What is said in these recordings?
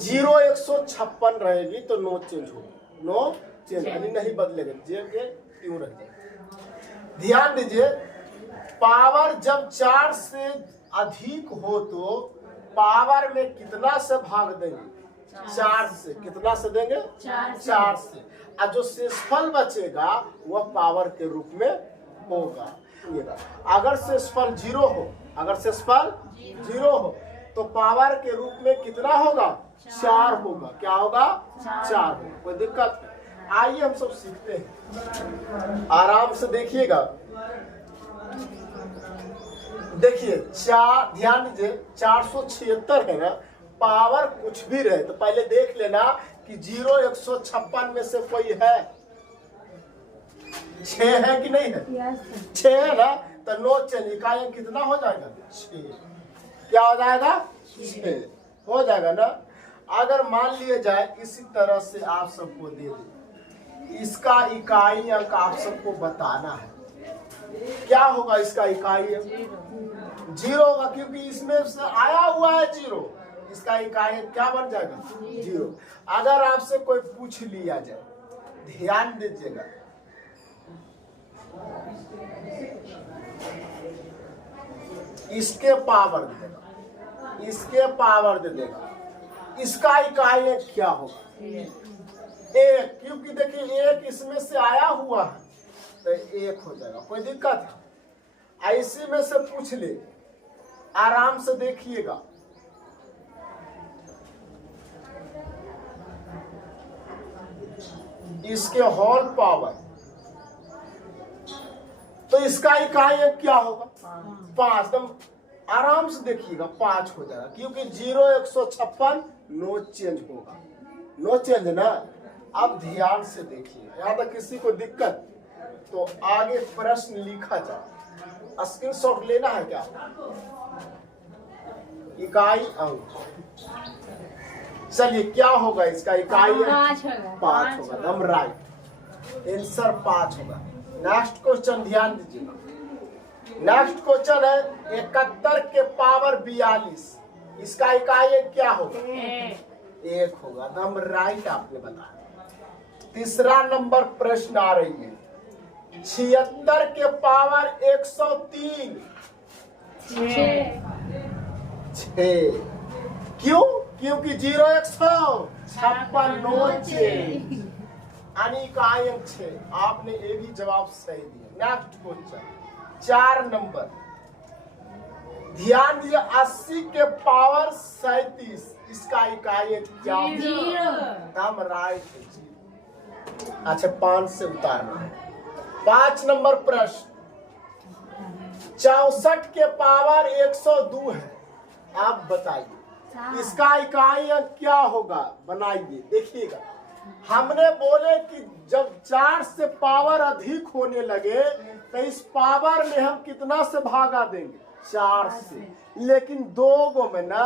0 156 रहेगी तो no change होगी, नो चेंज यानी नहीं बदलेगा, जे के क्यों रह जाएगा। ध्यान दीजिए, पावर जब 4 से अधिक हो तो पावर में कितना से भाग देंगे, 4 से। कितना से देंगे, 4 से। और जो शेषफल बचेगा वह पावर के रूप में होगा। अगर शेषफल 0 हो, अगर शेषफल 0 हो तो पावर के रूप में कितना होगा, 4 होगा। क्या होगा, 4 होगा। कोई दिक्कत है? आइए हम सब सीखते हैं, आराम से देखिएगा। देखिए ध्यान दीजिए, 476 है ना, पावर कुछ भी रहे तो पहले देख लेना कि 0 156 में से कोई है, 6 है कि नहीं है, 6 है ना, तो नो चेंज। इकाई कितना हो जाएगा, 6। क्या हो जाएगा, 6 हो जाएगा ना। अगर मान लिया जाए इसी तरह से आप सबको दे दे, इसका इकाई अंक आप सबको बताना है, क्या होगा इसका इकाई अंक 0 होगा, क्योंकि इसमें से आया हुआ है 0। इसका इकाई क्या बन जाएगा, 0। अगर आपसे कोई पूछ लिया जाए, ध्यान दीजिएगा, इसके पावर दे देगा, इसके पावर दे देगा, इसका इकाई क्या होगा, 1। क्योंकि देखिए 1 इसमें से आया हुआ है तो 1 हो जाएगा। कोई दिक्कत है? इसी में से पूछ ले, आराम से देखिएगा। इसके होल पावर, तो इसका इकाई क्या होगा, 5। एकदम आराम से देखिएगा, 5 हो जाएगा, क्योंकि 0 156 नो चेंज होगा, नो चेंज ना। अब ध्यान से देखिए, यहाँ तक किसी को दिक्कत तो आगे प्रश्न लिखा जाए, स्क्रीनशॉट लेना है क्या, इकाई अंक। चलिए क्या होगा इसका इकाई, 5 होगा। एकदम राइट आंसर, 5 होगा। नेक्स्ट क्वेश्चन ध्यान दीजिएगा, नेक्स्ट क्वेश्चन है 71 के पावर 42, इसका इकाई क्या होगा, 1 होगा। एकदम राइट आपने बताया। तीसरा नंबर प्रश्न आ रही है, 76 के पावर 103, 6। क्यों, क्योंकि 0 156 नो चेंज, इकाई अंक 6। आपने ये भी जवाब सही दिया। नेक्स्ट क्वेश्चन 4 नंबर, ध्यान दीजिए, 80 के पावर 37, इसका इकाई क्या होगा, राइट है। अच्छा 5 से उतारना है। 5 नंबर प्रश्न, 64 के पावर 102 है, आप बताइए इसका इकाई अंक क्या होगा, बनाइए। देखिएगा, हमने बोले कि जब 4 से पावर अधिक होने लगे तो इस पावर में हम कितना से भागा देंगे, 4 से। लेकिन 2 गो में ना,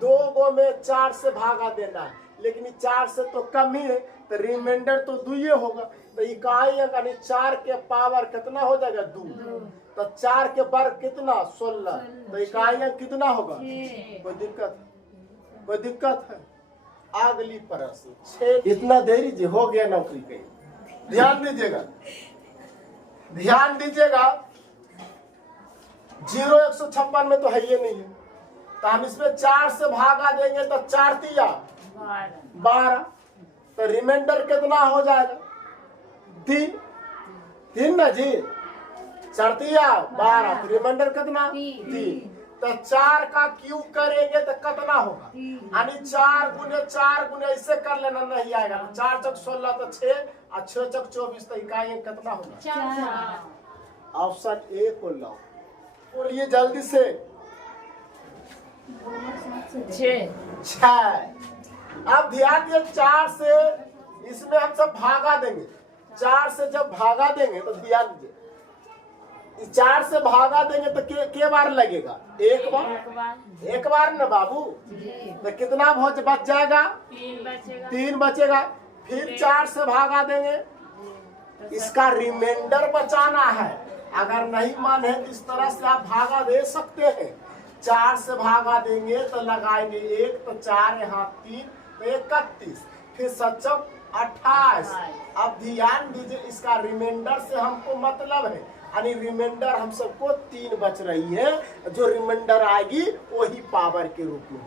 2 गो में 4 से भागा देना है, लेकिन 4 से तो कम ही है, तो रिमाइंडर तो 2 होगा। तो इकाई अंक यानी 4 के पावर कितना हो जाएगा, 2। तो 4 के वर्ग कितना, 16। तो इकाई अंक कितना होगा, कोई दिक्कत, कोई दिक्कत है? अगली प्रश्न 6। इतना देरी जी हो गया नौकरी के, ध्यान दीजिएगा, ध्यान दीजिएगा। 0 156 में तो है ये नहीं है, तो हम इसमें 4 से भागा देंगे तो 4 तिया 12, तो रिमाइंडर कितना हो जाएगा, 3 ना जी, 4 तिया 12, तो रिमाइंडर कितना, 3। तो 4 का क्यूब करेंगे तो कितना होगा, यानी 4 गुने 4 गुने ऐसे कर लेना, नहीं आएगा। 4 चौक 16 तो 6 और 6 चौक 24, तो इकाई कितना होगा, ऑप्शन ए को लो। बोलिए जल्दी से, 6। अब ध्यान दिए, 4 से इसमें हम सब भागा देंगे, 4 से जब भागा देंगे तो ध्यान दीजिए, 4 से भागा देंगे तो के बार लगेगा, 1 बार, 1 बार ना बाबू। तो कितना बच जाएगा, 3 बचेगा। फिर 4 से भागा देंगे, इसका रिमाइंडर बचाना है। अगर नहीं माने तो इस तरह से आप भागा दे सकते हैं। 4 से भागा देंगे तो लगाएंगे 1, तो 4 यहाँ 3 तो 31, फिर 7 28। अब ध्यान दीजिए, इसका रिमाइंडर से हमको मतलब है, यानी रिमाइंडर हम सबको 3 बच रही है, जो रिमाइंडर आएगी वही पावर के रूप में।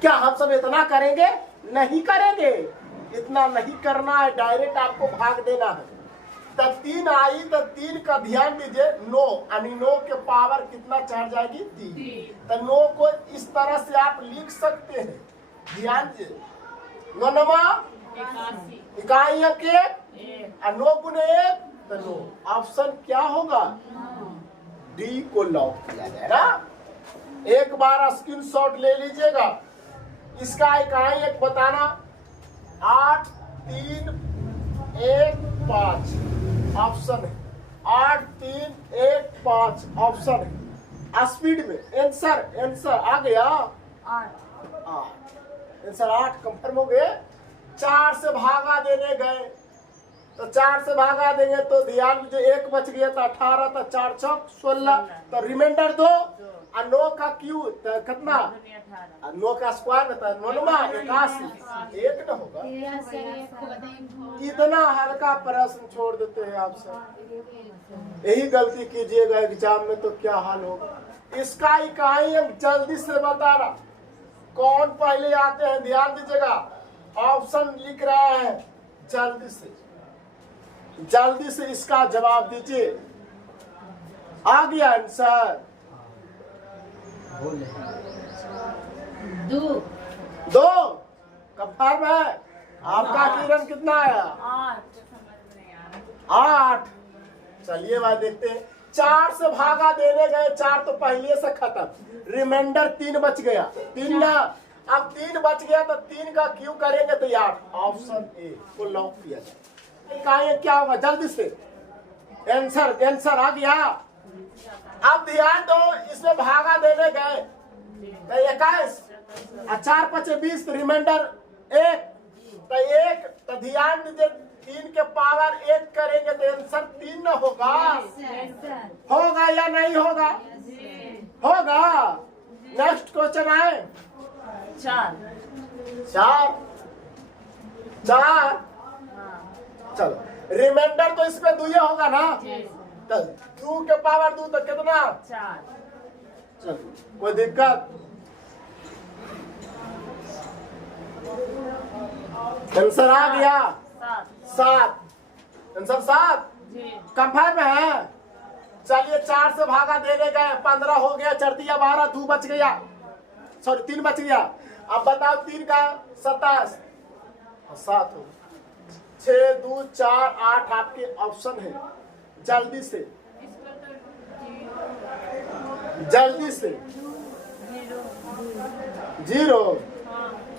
क्या हम सब इतना करेंगे? नहीं करेंगे, इतना नहीं करना है, डायरेक्ट आपको भाग देना है। तब 3 आई तो 3 का ध्यान दीजिए 9, यानी 9 के पावर कितना चढ़ जाएगी? 3। तो 9 को इस तरह से आप लिख सकते हैं, ध्यान दीजिए, 9 नमा 81 और 9 गुने 1 तो 9। ऑप्शन क्या होगा? डी को लॉक किया जाए ना। एक बार स्क्रीनशॉट ले लीजिएगा। इसका इकाई एक बताना, 8 3 1 5 ऑप्शन है, 8 3 1 5 ऑप्शन है। स्पीड में आंसर आ गया 8। आंसर 8 कंफर्म हो गए। 4 से भागा देने गए तो 4 से भागा देंगे तो ध्यान दीजिए 1 बच गया तो 18, तो 4 6 16, तो रिमाइंडर 2 और 9 का क्यू तो कितना? 9 का स्क्वायर में 81, 1 न होगा। इतना हल्का प्रश्न छोड़ देते हैं आप सब, यही गलती कीजिएगा एग्जाम में तो क्या हाल होगा। इसका इकाई जल्दी से बताना, कौन पहले आते हैं ध्यान दीजिएगा। ऑप्शन लिख रहा है, जल्दी से इसका जवाब दीजिए। आ गया आंसर? 2 कंफर्म है आपका? किरण कितना आया? 8। चलिए भाई देखते हैं। 4 से भागा देने गए, 4 तो पहले से खत्म, रिमाइंडर 3 बच गया, 3 ना। अब 3 बच गया तो 3 का क्यू करेंगे तो 8। ऑप्शन ए को लॉक किया जाए। इकाई क्या होगा? जल्दी से आंसर आ गया। अब ध्यान दो, इसमें भागा देने गए तो 21 और 4 5 20, रिमाइंडर 1 तो 1, तो ध्यान दीजिए 3 के पावर 1 करेंगे तो आंसर 3 न होगा? होगा या नहीं होगा? होगा। नेक्स्ट क्वेश्चन आए। 4 चलो, रिमाइंडर तो इसमें 2 होगा ना, तो 2 के पावर 2 तो कितना? 4। चलो, कोई दिक्कत? आंसर आ गया 7। आंसर 7 कंफर्म है। चलिए 4 से भागा देने गए, 15 हो गया, 4 दिया 12, 2 बच गया, सॉरी 3 बच गया। अब बताओ 3 का 27 और 7 हो, 6 2 4 8 आपके ऑप्शन है। जल्दी से 0।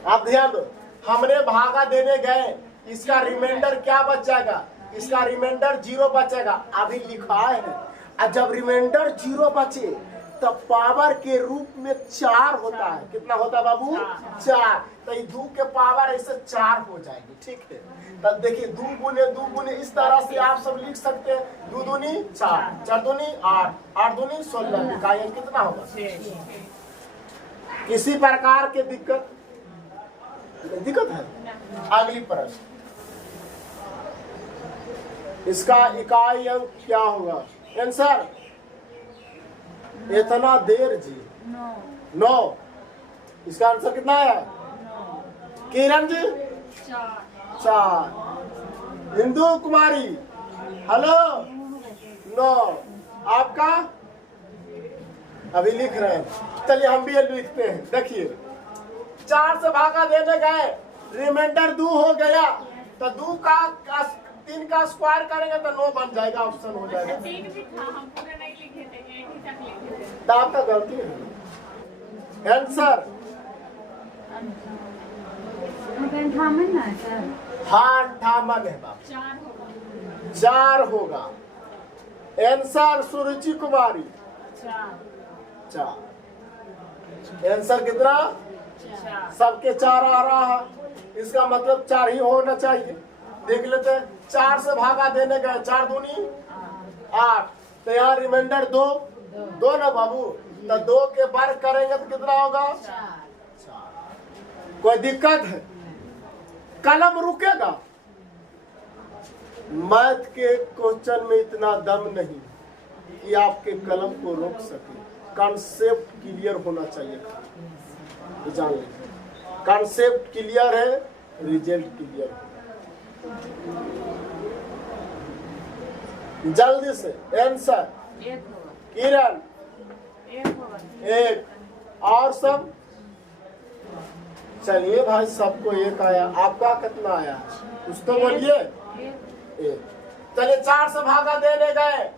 आप ध्यान दो, हमने भागा देने गए, इसका रिमाइंडर क्या बच जाएगा? इसका रिमाइंडर 0 बचेगा, अभी लिखा है। और जब रिमाइंडर 0 बचे तो पावर के रूप में 4 होता है। कितना होता है बाबू? 4। तो ये 2 के पावर ऐसे 4 हो जाएगी, ठीक है। तब देखिए 2 गुने इस तरह से आप सब लिख सकते हैं। 2 दूनी 4, 4 दूनी 8, 8 दूनी 16, इकाई कितना होगा? किसी प्रकार के दिक्कत है? अगली प्रश्न, इसका इकाई अंक क्या होगा? आंसर इतना देर जी 9। इसका आंसर कितना है? किरण जी 4। हिंदू कुमारी हेलो 9। आपका अभी लिख रहे हैं, चलिए हम भी लिखते हैं। देखिए 4 से भागा देने गए, रिमाइंडर 2 हो गया, तो 2 का 3 का स्क्वायर करेंगे तो 9 बन जाएगा, ऑप्शन हो जाएगा। 3 भी था, हम पूरे नहीं लिखे थे, 1 ही तक लिखे थे। तो आपका गलती है। आंसर हाँ 58 है बाप, 4 होगा। आंसर सुरुचि कुमारी 4। आंसर कितना? सबके 4 आ रहा है, इसका मतलब 4 ही होना चाहिए। देख लेते हैं, 4 से भागा देने गए, 4 दूनी 8, तो यहाँ रिमाइंडर 2 ना बाबू, तो 2 के वर्ग करेंगे तो कितना होगा? 4। कोई दिक्कत है? कलम रुकेगा? मैथ के क्वेश्चन में इतना दम नहीं कि आपके कलम को रोक सके। कॉन्सेप्ट क्लियर होना चाहिए, तो जान लीजिए कॉन्सेप्ट क्लियर है, रिजल्ट क्लियर है। जल्दी से आंसर। 1 होगा। किरण 1 होगा। 1 और सब। चलिए भाई, सबको 1 आया। आपका कितना आया कुछ तो बोलिए। 1। चलिए 4 से भागा देने गए।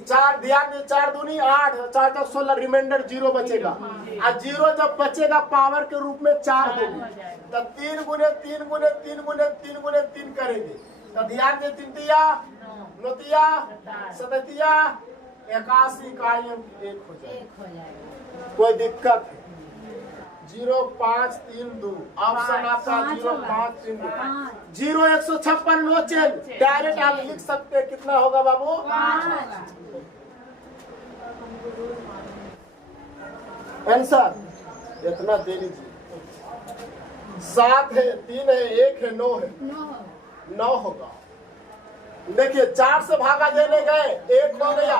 4 ध्यान में, 4 दूनी 8, 4 तक 16, रिमाइंडर 0 बचेगा। और 0 जब बचेगा पावर के रूप में 4 होगी, तब 3 गुने 3 गुने 3 गुने 3 गुने 3 करेंगे। तो ध्यान दे, 3 तिया 9 तिया 7 81 इकाइयां 1 हो जाएगा। कोई दिक्कत है? 0 5 3 2 ऑप्शन आपका 0 5 3 2 0 156 नो चेंज। डायरेक्ट आप लिख सकते हैं। कितना होगा बाबू? 5। आंसर इतना दे लीजिए। 7 है, 3 है, 1 है, 9 है, 9 होगा। देखिए 4 से भागा देने गए, 1 हो गया।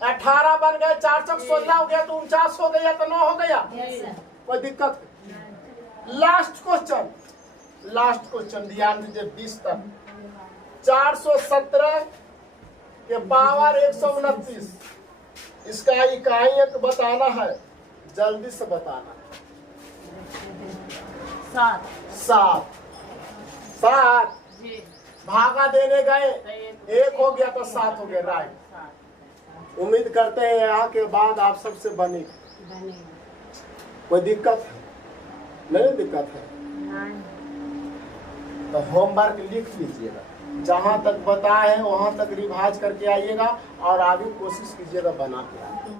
18 बन गए, 4 चक 16 हो गया, तो 49 हो गया, तो 9 हो गया। कोई दिक्कत? लास्ट क्वेश्चन ध्यान दीजिए 20 तक। 417 के पावर 129, इसका इकाइयां बताना है, जल्दी से बताना। 7 जी। भागा देने गए, 1 हो गया तो 7 हो गया। राइट। उम्मीद करते हैं यहाँ के बाद आप सबसे बने। कोई दिक्कत है? नहीं दिक्कत है तो होमवर्क लिख लीजिएगा। जहाँ तक बताए हैं वहाँ तक रिवाइज करके आइएगा और आगे कोशिश कीजिएगा बना के आइएगा।